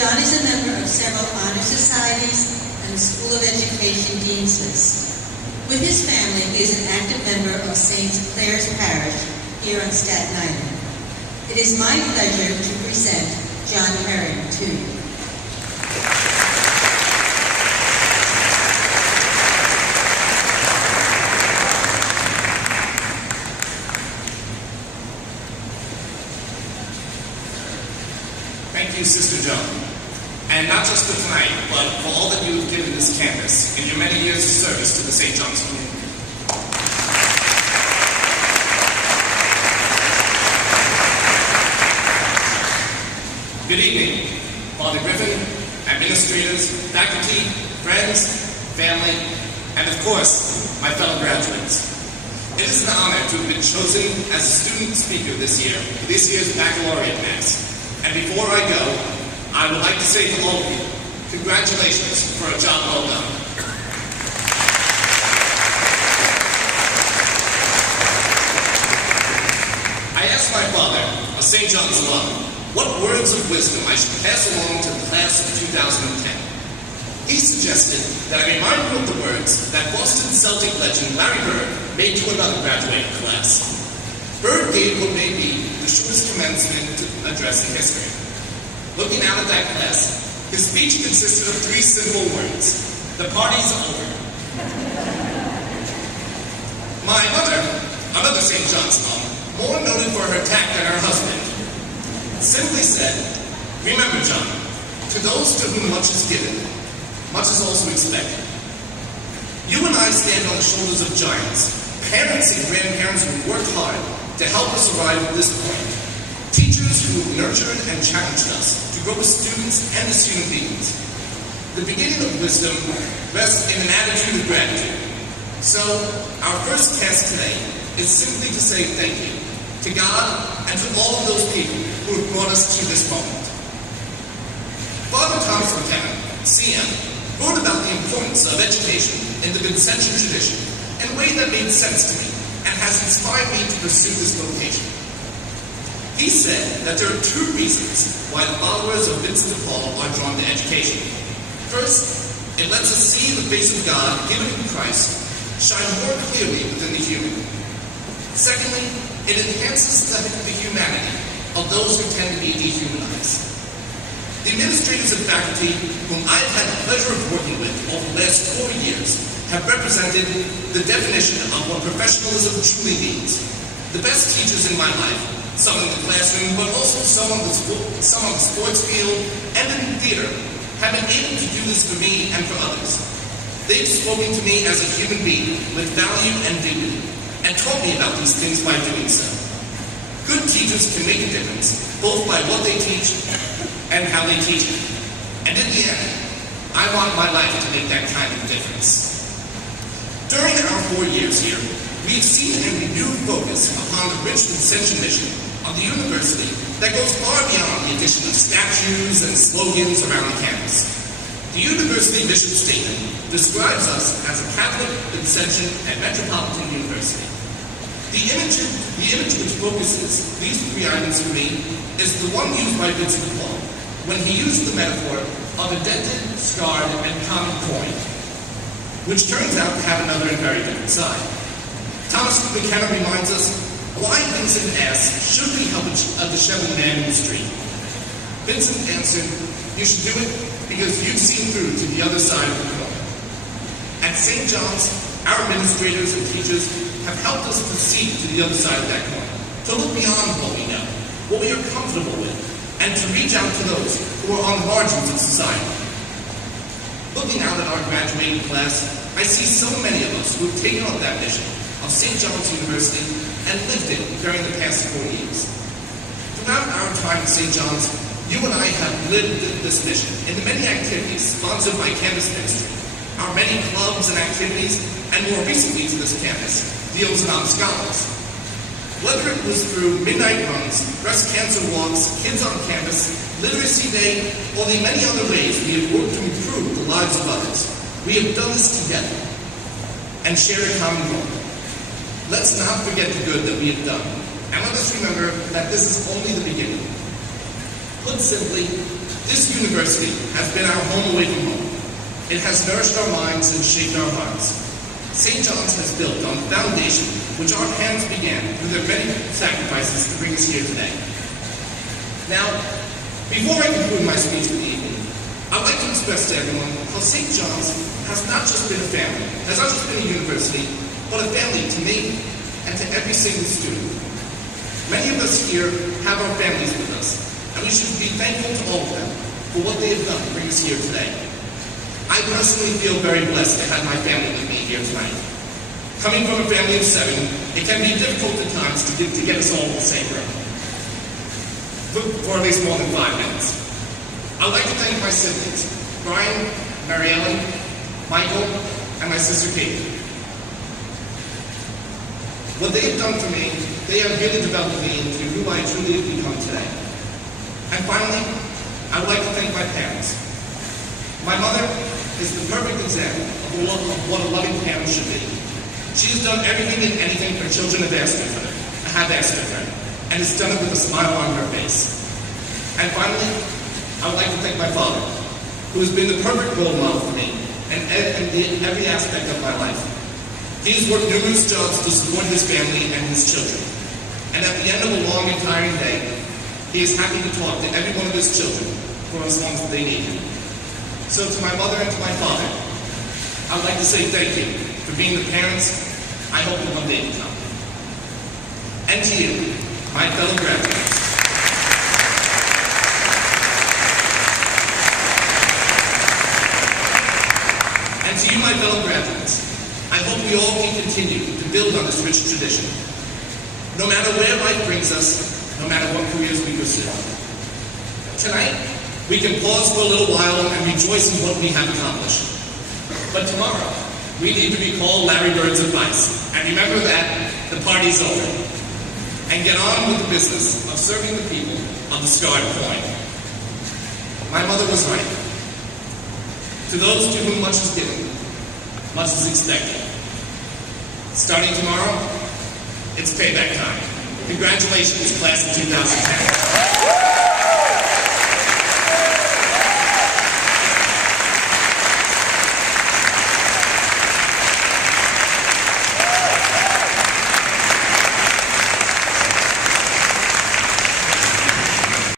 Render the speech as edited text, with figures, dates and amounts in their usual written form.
John is a member of several honor societies and the School of Education Dean's List. With his family, he is an active member of St. Clair's Parish here on Staten Island. It is my pleasure to present John Herring to you. Thank you, Sister Joan. And not just for tonight, but for all that you have given this campus in your many years of service to the St. John's community. Good evening, Father Griffin, administrators, faculty, friends, family, and of course, my fellow graduates. It is an honor to have been chosen as a student speaker this year for this year's Baccalaureate Mass. And before I go, I would like to say to all of you, congratulations for a job well done. I asked my father, a St. John's alum, what words of wisdom I should pass along to the class of 2010. He suggested that I remind you of the words that Boston Celtic legend Larry Bird made to another graduating class. Bird gave what may be the shortest commencement address in history. Looking out at that class, his speech consisted of 3 simple words: the party's over. My mother, another St. John's mom, more noted for her tact than her husband, simply said, "Remember, John, to those to whom much is given, much is also expected." You and I stand on the shoulders of giants, parents and grandparents who worked hard to help us arrive at this point. Teachers who have nurtured and challenged us to grow as students and as human beings. The beginning of wisdom rests in an attitude of gratitude. So, our first task today is simply to say thank you to God and to all of those people who have brought us to this moment. Father Thomas Lieutenant, CM, wrote about the importance of education in the Vincentian tradition in a way that made sense to me and has inspired me to pursue this vocation. He said that there are 2 reasons why the followers of Vincent de Paul are drawn to education. First, it lets us see the face of God given in Christ shine more clearly within the human. Secondly, it enhances the humanity of those who tend to be dehumanized. The administrators and faculty whom I've had the pleasure of working with over the last 4 years have represented the definition of what professionalism truly means. The best teachers in my life, some in the classroom, but also some on the sports field and in the theater, have been able to do this for me and for others. They've spoken to me as a human being with value and dignity, and taught me about these things by doing so. Good teachers can make a difference, both by what they teach and how they teach it. And in the end, I want my life to make that kind of difference. During our 4 years here, we've seen a renewed focus upon the rich Vincentian mission of the university that goes far beyond the addition of statues and slogans around the campus. The university mission statement describes us as a Catholic, Vincentian, and metropolitan university. The image which focuses these 3 items for me is the one used by Vincent de Paul when he used the metaphor of a dented, scarred, and common coin, which turns out to have another and very different side. Thomas McKenna reminds us why Vincent asked, should we help a disheveled man in the street? Vincent answered, you should do it because you've seen through to the other side of the coin. At St. John's, our administrators and teachers have helped us to see to the other side of that coin, to look beyond what we know, what we are comfortable with, and to reach out to those who are on the margins of society. Looking out at our graduating class, I see so many of us who have taken up that mission of St. John's University and lived it during the past 4 years. Throughout our time at St. John's, you and I have lived this mission in the many activities sponsored by campus ministry, our many clubs and activities, and more recently to this campus, Deals and Scholars. Whether it was through midnight runs, breast cancer walks, kids on campus, literacy day, or the many other ways we have worked to improve the lives of others, we have done this together and shared a common goal. Let's not forget the good that we have done, and let us remember that this is only the beginning. Put simply, This university has been our home away from home. It has nourished our minds and shaped our hearts. St. John's has built on the foundation which our hands began through their many sacrifices to bring us here today. Now, before I conclude my speech for the evening, I'd like to express to everyone how St. John's has not just been a family, has not just been a university, but a family to me and to every single student. Many of us here have our families with us, and we should be thankful to all of them for what they have done to bring us here today. I personally feel very blessed to have my family with me here tonight. Coming from a family of 7, it can be difficult at times to get us all in the same room for at least more than 5 minutes. I'd like to thank my siblings, Brian, Mary Ellen, Michael, and my sister Kate. What they have done for me, they have really developed me into who I truly have become today. And finally, I would like to thank my parents. My mother is the perfect example of what a loving parent should be. She has done everything and anything her children have asked of her, and has done it with a smile on her face. And finally, I would like to thank my father, who has been the perfect role model for me in every aspect of my life. He has worked numerous jobs to support his family and his children. And at the end of a long and tiring day, he is happy to talk to every one of his children for as long as they need him. So to my mother and to my father, I would like to say thank you for being the parents I hope to one day become. And to you, my fellow graduates. And to you, my fellow graduates, I hope we all can continue to build on this rich tradition. No matter where life brings us, no matter what careers we pursue. Tonight, we can pause for a little while and rejoice in what we have accomplished. But tomorrow, we need to recall Larry Bird's advice and remember that the party's over. And get on with the business of serving the people of the scarred coin. My mother was right. To those to whom much is given, much is expected. Starting tomorrow, it's payback time. Congratulations, class of 2010.